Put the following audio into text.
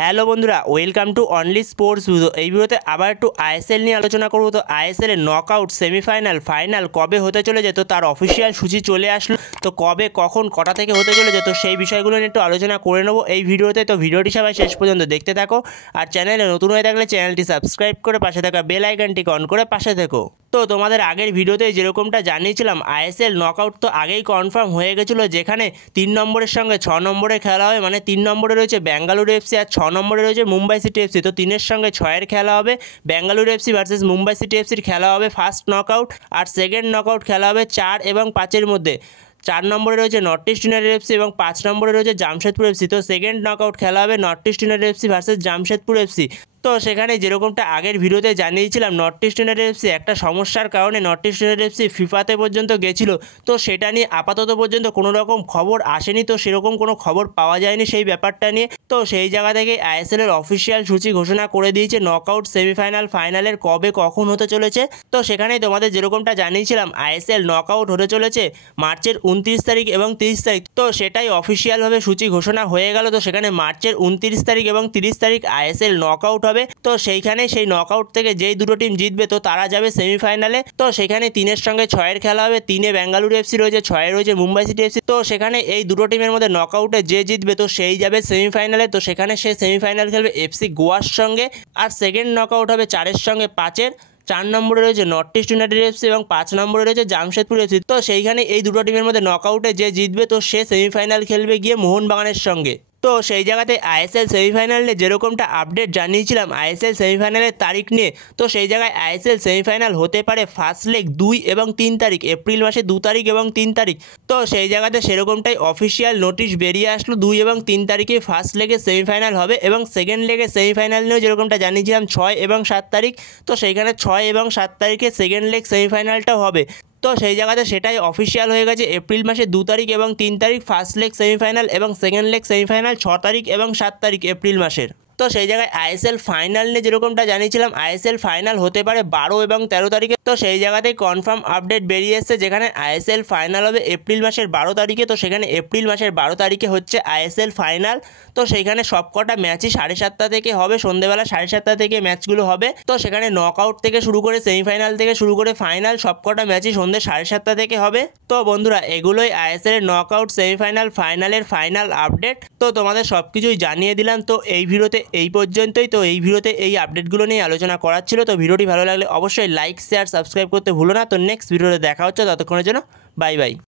Hello বন্ধুরা, welcome to only sports video. এই ভিডিওতে আবার একটু আইএসএল নিয়ে আলোচনা করব। তো আইএসএল এর নকআউট, সেমিফাইনাল, ফাইনাল কবে হতে চলেছে, তো তার অফিসিয়াল সূচি চলে আসলো। তো কবে, কখন, কটা থেকে হতে চলেছে, তো সেই বিষয়গুলো নিয়ে একটু আলোচনা করে নেবো এই ভিডিওতে। তো ভিডিওটি সবাই শেষ পর্যন্ত দেখতে থাকো। আর চ্যানেলে নতুন হয়ে থাকলে চ্যানেলটি সাবস্ক্রাইব করে পাশে থাকা বেল আইকনটিকে অন করে পাশে থেকো। তো তোমাদের আগের ভিডিওতে যেরকমটা জানিয়েছিলাম, আইএসএল নকআউট তো আগেই কনফার্ম হয়ে গেছিলো, যেখানে 3 নম্বরের সঙ্গে 6 নম্বরে খেলা হবে। মানে 3 নম্বরে রয়েছে বেঙ্গালুরু এফসি আর 6 নম্বরে রয়েছে মুম্বাই সিটি এফসি। তো 3-এর সঙ্গে 6-এর খেলা হবে। Bengaluru FC versus Mumbai city এফসির খেলা হবে ফার্স্ট নকআউট। আর সেকেন্ড নকআউট খেলা হবে 4 এবং 5-এর মধ্যে। 4 নম্বরে রয়েছে নর্থ ইস্ট ইউনাইটেড এফসি এবং 5 নম্বরে রয়েছে জামশেদপুর এফসি। তো সেকেন্ড নকআউট খেলা হবে north east United FC versus Jamshedpur FC. তো সেখানে যেরকমটা আগের ভিডিওতে জানিয়েছিলাম, নর্থ ইস্ট ইউনাইটেড এফসি একটা সমস্যার কারণে নর্থ ইস্ট ইউনাইটেড এফসি ফিফাতে পর্যন্ত গেছিলো। তো সেটা নিয়ে আপাতত পর্যন্ত কোনো রকম খবর আসেনি। তো সেরকম কোনো খবর পাওয়া যায়নি সেই ব্যাপারটা নিয়ে। তো সেই জায়গা থেকে আইএসএল এর অফিসিয়াল সূচি ঘোষণা করে দিয়েছে নকআউট, সেমিফাইনাল, ফাইনালের কবে কখন হতে চলেছে। তো সেখানেই তোমাদের যেরকমটা জানিয়েছিলাম, আইএসএল নকআউট হতে চলেছে মার্চের 29 তারিখ এবং 30 তারিখ। তো সেটাই অফিসিয়ালভাবে সূচি ঘোষণা হয়ে গেল। তো সেখানে মার্চের 29 তারিখ এবং 30 তারিখ আইএসএল নকআউট হবে। তো সেইখানে সেই নকআউট থেকে যেই দুটো টিম জিতবে তো তারা যাবে সেমিফাইনালে। তো সেখানে 3-এর সঙ্গে 6-এর খেলা হবে। 3-এ বেঙ্গালুরু এফসি রয়েছে, 6-এ রয়েছে মুম্বাই সিটি এফসি। তো সেখানে এই দুটো টিমের মধ্যে নকআউটে যে জিতবে তো সেই যাবে সেমিফাইনালে। তো সেখানে সে সেমিফাইনাল খেলবে এফসি গোয়ার সঙ্গে। আর সেকেন্ড নকআউট হবে 4-এর সঙ্গে 5-এর। 4 নম্বরে রয়েছে নর্থ ইস্ট ইউনাইটেড এফসি এবং 5 নম্বরে রয়েছে জামশেদপুর এফসি। তো সেইখানে এই দুটো টিমের মধ্যে নকআউটে যে জিতবে তো সে সেমিফাইনাল খেলবে গিয়ে মোহনবাগানের সঙ্গে। তো সেই জায়গাতে আইএসএল সেমিফাইনালে যেরকমটা আপডেট জানিয়েছিলাম আইএসএল সেমিফাইনালের তারিখ নিয়ে, তো সেই জায়গায় আইএসএল সেমিফাইনাল হতে পারে ফার্স্ট লেগ 2 এবং 3 তারিখ, এপ্রিল মাসে 2 তারিখ এবং 3 তারিখ। তো সেই জায়গাতে সেরকমটাই অফিসিয়াল নোটিশ বেরিয়ে আসলো, 2 এবং 3 তারিখে ফার্স্ট লেগে সেমিফাইনাল হবে এবং সেকেন্ড লেগে সেমিফাইনাল নিয়েও যেরকমটা জানিয়েছিলাম 6 এবং 7 তারিখ। তো সেইখানে 6 এবং 7 তারিখে সেকেন্ড লেগ সেমিফাইনালটাও হবে। তো সেই জায়গাতে সেটাই অফিসিয়াল হয়ে গেছে, এপ্রিল মাসে 2 তারিখ এবং 3 তারিখ ফার্স্ট লেগ সেমিফাইনাল এবং সেকেন্ড লেগ সেমিফাইনাল 6 তারিখ এবং 7 তারিখ এপ্রিল মাসের। তো সেই জায়গায় আইএসএল ফাইনাল নিয়ে যেরকমটা জানিয়েছিলাম, আইএসএল ফাইনাল হতে পারে 12 এবং 13 তারিখে। তো সেই জায়গাতেই কনফার্ম আপডেট বেরিয়ে এসেছে, যেখানে আইএসএল ফাইনাল হবে এপ্রিল মাসের 12 তারিখে। তো সেখানে এপ্রিল মাসের 12 তারিখে হচ্ছে আইএসএল ফাইনাল। তো সেইখানে সবকটা ম্যাচই 7:30 থেকে হবে, সন্ধ্যেবেলা 7:30 থেকে ম্যাচগুলো হবে। তো সেখানে নকআউট থেকে শুরু করে সেমিফাইনাল থেকে শুরু করে ফাইনাল সবকটা ম্যাচই সন্ধ্যে 7:30 থেকে হবে। তো বন্ধুরা, এগুলোই আইএসএল এর নকআউট, সেমিফাইনাল, ফাইনালের ফাইনাল আপডেট। তো তোমাদের সব কিছুই জানিয়ে দিলাম। তো এই ভিডিওতে এই পর্যন্তই। তো এই ভিডিওতে এই আপডেটগুলো নিয়ে আলোচনা করার ছিল। তো ভিডিওটি ভালো লাগলে অবশ্যই লাইক, শেয়ার, সাবস্ক্রাইব করতে ভুলো না। তো নেক্সট ভিডিওতে দেখা হচ্ছে, ততক্ষণের জন্য বাই বাই।